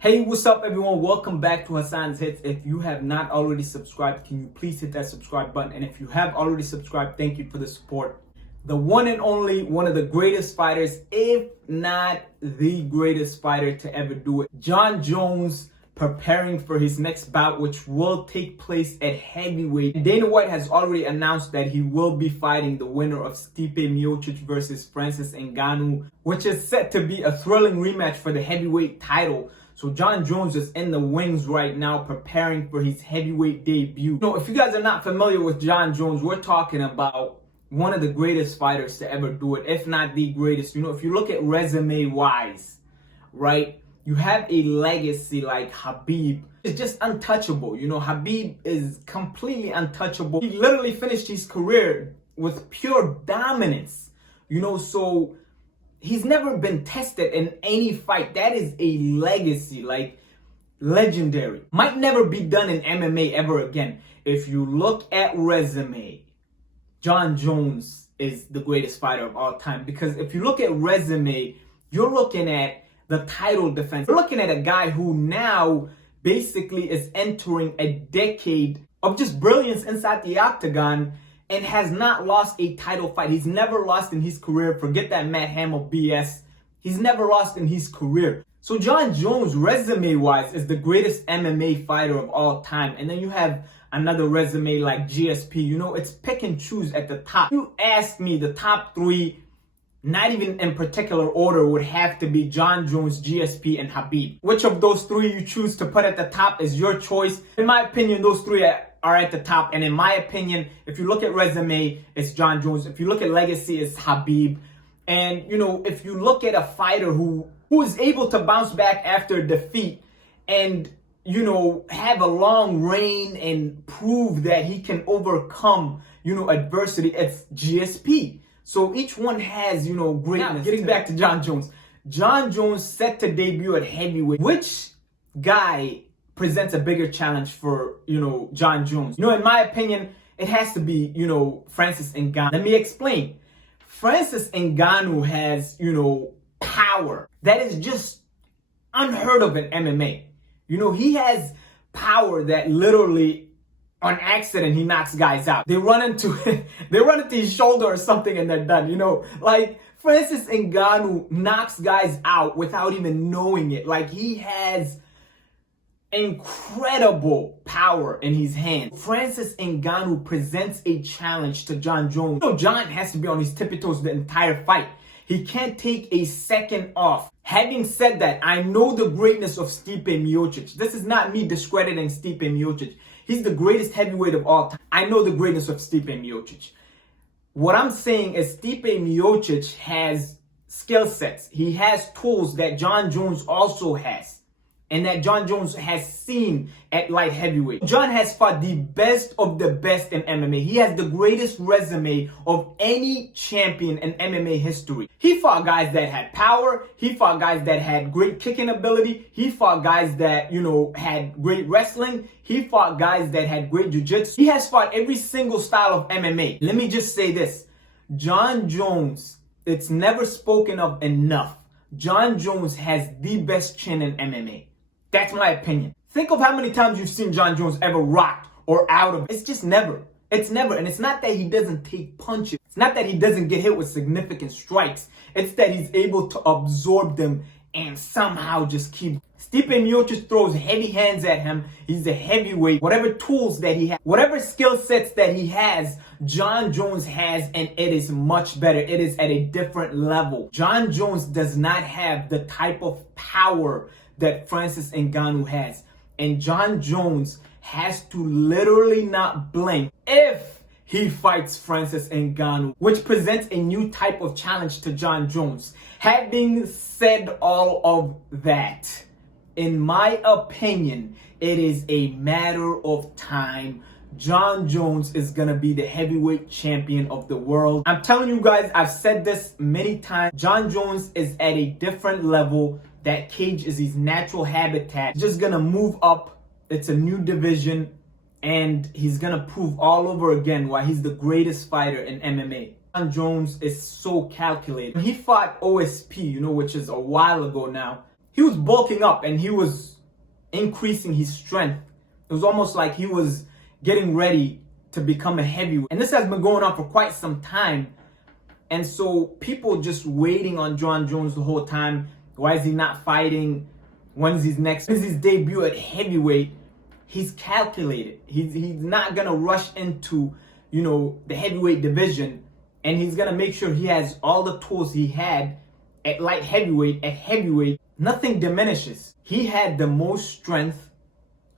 Hey, what's up everyone? Welcome back to Hassan's Hits. If you have not already subscribed, can you please hit that subscribe button? And if you have already subscribed, thank you for the support. The one and only, one of the greatest fighters, if not the greatest fighter to ever do it. Jon Jones preparing for his next bout, which will take place at heavyweight. Dana White has already announced that he will be fighting the winner of Stipe Miocic versus Francis Ngannou, which is set to be a thrilling rematch for the heavyweight title. So Jon Jones is in the wings right now preparing for his heavyweight debut. If you guys are not familiar with Jon Jones, we're talking about one of the greatest fighters to ever do it, if not the greatest. If you look at resume-wise, right, you have a legacy like Khabib. It's just untouchable. Khabib is completely untouchable. He literally finished his career with pure dominance, so he's never been tested in any fight. That is a legacy, like legendary. Might never be done in MMA ever again. If you look at resume, Jon Jones is the greatest fighter of all time. Because if you look at resume, you're looking at the title defense. You're looking at a guy who now basically is entering a decade of just brilliance inside the octagon and has not lost a title fight. He's never lost in his career. Forget that Matt Hamill BS. He's never lost in his career. So Jon Jones, resume-wise, is the greatest MMA fighter of all time. And then you have another resume like GSP. It's pick and choose at the top. You ask me, the top three, not even in particular order, would have to be Jon Jones, GSP, and Khabib. Which of those three you choose to put at the top is your choice. In my opinion, those three are at the top. And in my opinion, if you look at resume, it's Jon Jones. If you look at legacy, it's Khabib. And, if you look at a fighter who is able to bounce back after defeat and, have a long reign and prove that he can overcome, adversity, it's GSP. So each one has, greatness. Now, getting back to Jon Jones. Jon Jones set to debut at heavyweight. Which guy presents a bigger challenge for, Jon Jones? In my opinion, it has to be, Francis Ngannou. Let me explain. Francis Ngannou has, power that is just unheard of in MMA. He has power that literally on accident he knocks guys out. They run into his shoulder or something and they're done. Like Francis Ngannou knocks guys out without even knowing it. Like he has incredible power in his hands. Francis Ngannou presents a challenge to Jon Jones. Jon has to be on his tippy toes the entire fight. He can't take a second off. Having said that, I know the greatness of Stipe Miocic. This is not me discrediting Stipe Miocic. He's the greatest heavyweight of all time. I know the greatness of Stipe Miocic. What I'm saying is Stipe Miocic has skill sets. He has tools that Jon Jones also has. And that Jon Jones has seen at light heavyweight. Jon has fought the best of the best in MMA. He has the greatest resume of any champion in MMA history. He fought guys that had power. He fought guys that had great kicking ability. He fought guys that, had great wrestling. He fought guys that had great jiu-jitsu. He has fought every single style of MMA. Let me just say this. Jon Jones, it's never spoken of enough. Jon Jones has the best chin in MMA. That's my opinion. Think of how many times you've seen Jon Jones ever rocked or out of it. It's just never. It's never. And it's not that he doesn't take punches. It's not that he doesn't get hit with significant strikes. It's that he's able to absorb them and somehow just keep. Stipe Miocic throws heavy hands at him. He's a heavyweight. Whatever tools that he has, whatever skill sets that he has, Jon Jones has, and it is much better. It is at a different level. Jon Jones does not have the type of power that Francis Ngannou has. And Jon Jones has to literally not blink if he fights Francis Ngannou, which presents a new type of challenge to Jon Jones. Having said all of that, in my opinion, it is a matter of time. Jon Jones is gonna be the heavyweight champion of the world. I'm telling you guys, I've said this many times. Jon Jones is at a different level. That cage is his natural habitat. He's just gonna move up. It's a new division. And he's gonna prove all over again why he's the greatest fighter in MMA. Jon Jones is so calculated. When he fought OSP, which is a while ago now, he was bulking up and he was increasing his strength. It was almost like he was getting ready to become a heavyweight. And this has been going on for quite some time. And so people just waiting on Jon Jones the whole time. Why is he not fighting? When's his next? When's his debut at heavyweight? He's calculated. He's not gonna rush into, you know, the heavyweight division, and he's gonna make sure he has all the tools he had at light heavyweight. At heavyweight, nothing diminishes. He had the most strength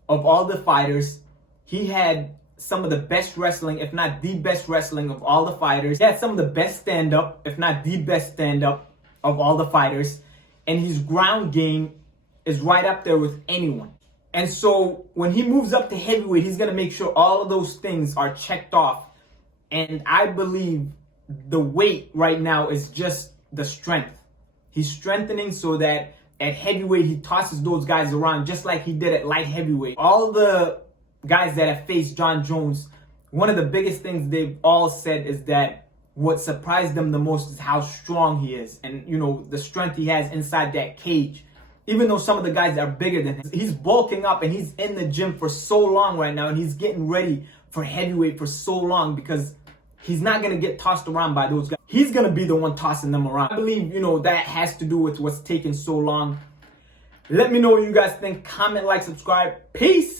of all the fighters. He had some of the best wrestling, if not the best wrestling of all the fighters. He had some of the best stand-up, if not the best stand-up of all the fighters. And his ground game is right up there with anyone. And so when he moves up to heavyweight, he's going to make sure all of those things are checked off. And I believe the weight right now is just the strength. He's strengthening so that at heavyweight, he tosses those guys around just like he did at light heavyweight. All the guys that have faced Jon Jones, one of the biggest things they've all said is that what surprised them the most is how strong he is. And, you know, the strength he has inside that cage. Even though some of the guys are bigger than him, he's bulking up and he's in the gym for so long right now, and he's getting ready for heavyweight for so long because he's not going to get tossed around by those guys. He's going to be the one tossing them around. I believe, you know, that has to do with what's taking so long. Let me know what you guys think. Comment, like, subscribe. Peace.